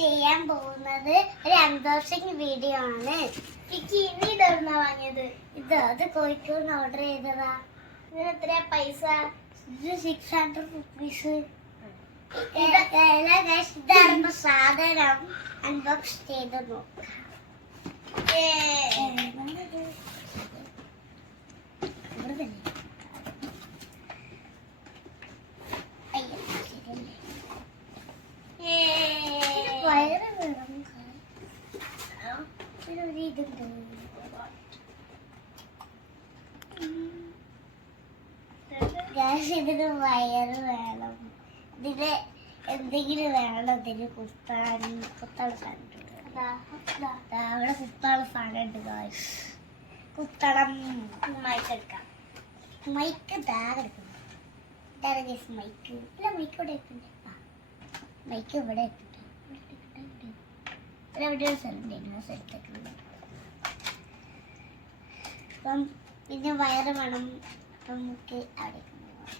ചെയ്യാൻ പോകുന്നത് ഒരു അൺബോക്സിംഗ് വീഡിയോ ആണ്. എനിക്ക് ഇനി ഇതൊന്ന വാങ്ങിയത് അത് കോഴിക്കോട് ഓർഡർ ചെയ്തതാ. ഇതിന് എത്രയാ പൈസ? 600 റുപ്പീസ്. ഇതാകുമ്പോ സാധനം അൺബോക്സ് ചെയ്ത് നോക്കാം. വയറ് വേണം. ഇതുണ്ട്. ഇതിന് വയറ് വേണം. ഇതിന് എന്തെങ്കിലും വേണം. ഇതിന് കുത്താനുള്ള സാധനം അവിടെ കുത്താനുള്ള സാധനം ഉണ്ട്. കുത്തണം. മൈക്കെടുക്കാം. മൈക്ക് കിടക്കുന്നു. ഇതാണ് മൈക്ക്. ഇല്ല, മൈക്ക് ഇവിടെ എത്തുന്നുണ്ട്. മൈക്ക് ഇവിടെ എത്തുന്നുണ്ട്. എവിടെ ഒരു സ്ഥലം സ്ഥലത്തൊക്കെ. അപ്പം പിന്നെ വയറ് വേണം. അപ്പം നമുക്ക് അവിടേക്ക് പോകാം.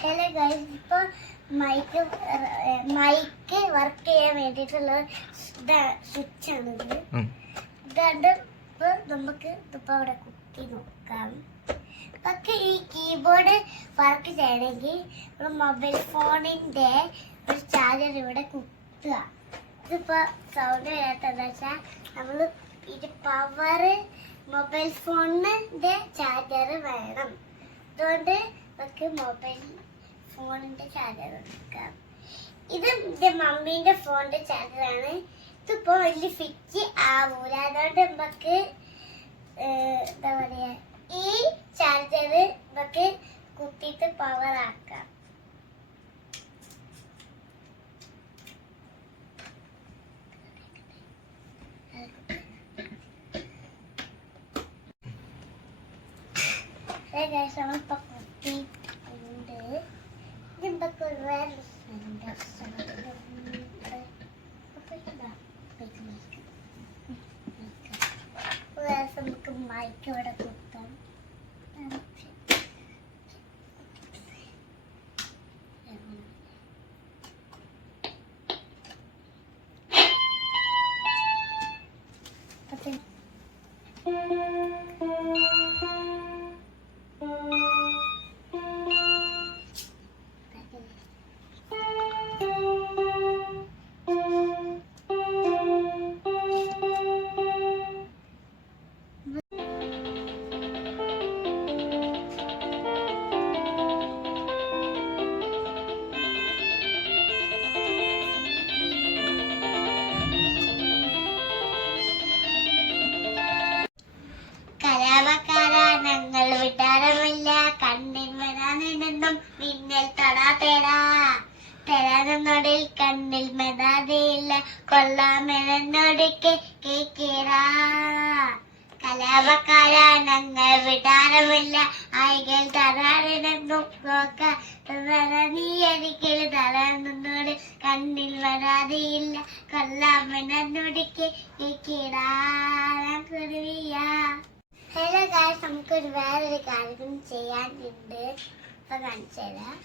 ഹലോ ഗൈസ്, ഇപ്പോൾ മൈക്ക് വർക്ക് ചെയ്യാൻ വേണ്ടിയിട്ടുള്ള സ്വിച്ചാണിത്. ഇതാണ്ട് ഇപ്പോൾ നമുക്ക് ഇതിപ്പോൾ അവിടെ കുത്തി നോക്കാം. പക്ഷേ ഈ കീബോർഡ് വർക്ക് ചെയ്യണമെങ്കിൽ ഒരു മൊബൈൽ ഫോണിൻ്റെ ഒരു ചാർജർ ഇവിടെ കുത്തുക. ഇതിപ്പോൾ സൗണ്ട് വരാത്തതെന്ന് വെച്ചാൽ നമ്മൾ ഇത് പവർ മൊബൈൽ ഫോണിൻ്റെ ചാർജർ വേണം. അതുകൊണ്ട് നമുക്ക് മൊബൈൽ ഫോണിൻ്റെ ചാർജർ എടുക്കാം. ഇത് എൻ്റെ മമ്മീൻ്റെ ഫോണിൻ്റെ ചാർജറാണ്. ഇതിപ്പോൾ വലിയ ഫിറ്റ് ആവൂല. അതുകൊണ്ട് നമുക്ക് എന്താ പറയുക, ഈ ചാർജർ നമുക്ക് കുത്തിയിട്ട് പവർ ആക്കാം. നമ്മളിപ്പോൾ കുത്തിയിട്ടുണ്ട്. ഇതിമ്പൊക്കെ വേറെ നമുക്ക് മൈക്ക് ഇവിടെ കുത്താം. ഞങ്ങൾ വിടാറുമില്ല. കണ്ണിൽ വരാനെന്നും മിന്നൽ തടാതേടാ. തരാനൊടിൽ കണ്ണിൽ മെതാതെയില്ല. കൊള്ളാമെന്നൊടുക്കെ കേക്കേടാ. കലാപക്കാര ഞങ്ങൾ വിടാറുമില്ല. ആയികൾ തരാനെന്നും നോക്ക. നീ ഒരിക്കൽ തരാനോട് കണ്ണിൽ വരാതെയില്ല. കൊള്ളാമെന്നൊടുക്കെ കേക്കേടാ. കുരുവിയാ. ഹലോ ഗായ്സ്, നമുക്കൊരു വേറൊരു കാര്യം ചെയ്യാനുണ്ട്. ഇപ്പൊ കാണിച്ചു തരാം.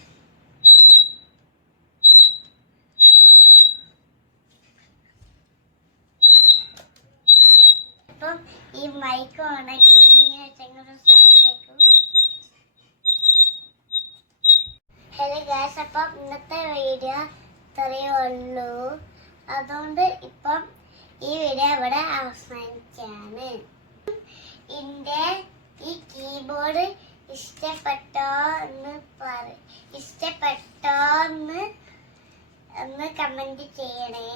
ഇപ്പം ഈ മൈക്ക് ഓണാക്കി ഇങ്ങനെ വെച്ചെങ്കിലും സൗണ്ട് കേൾക്കും. ഹലോ ഗായ്സ്, അപ്പം ഇന്നത്തെ വീഡിയോ ഇത്രയേ ഉള്ളൂ. അതുകൊണ്ട് ഇപ്പം ഈ വീഡിയോ ഇവിടെ അവസാനിക്കാണ്. എന്റെ ഈ കീബോർഡ് ഇഷ്ടപ്പെട്ടോന്ന് കമന്റ് ചെയ്യണേ.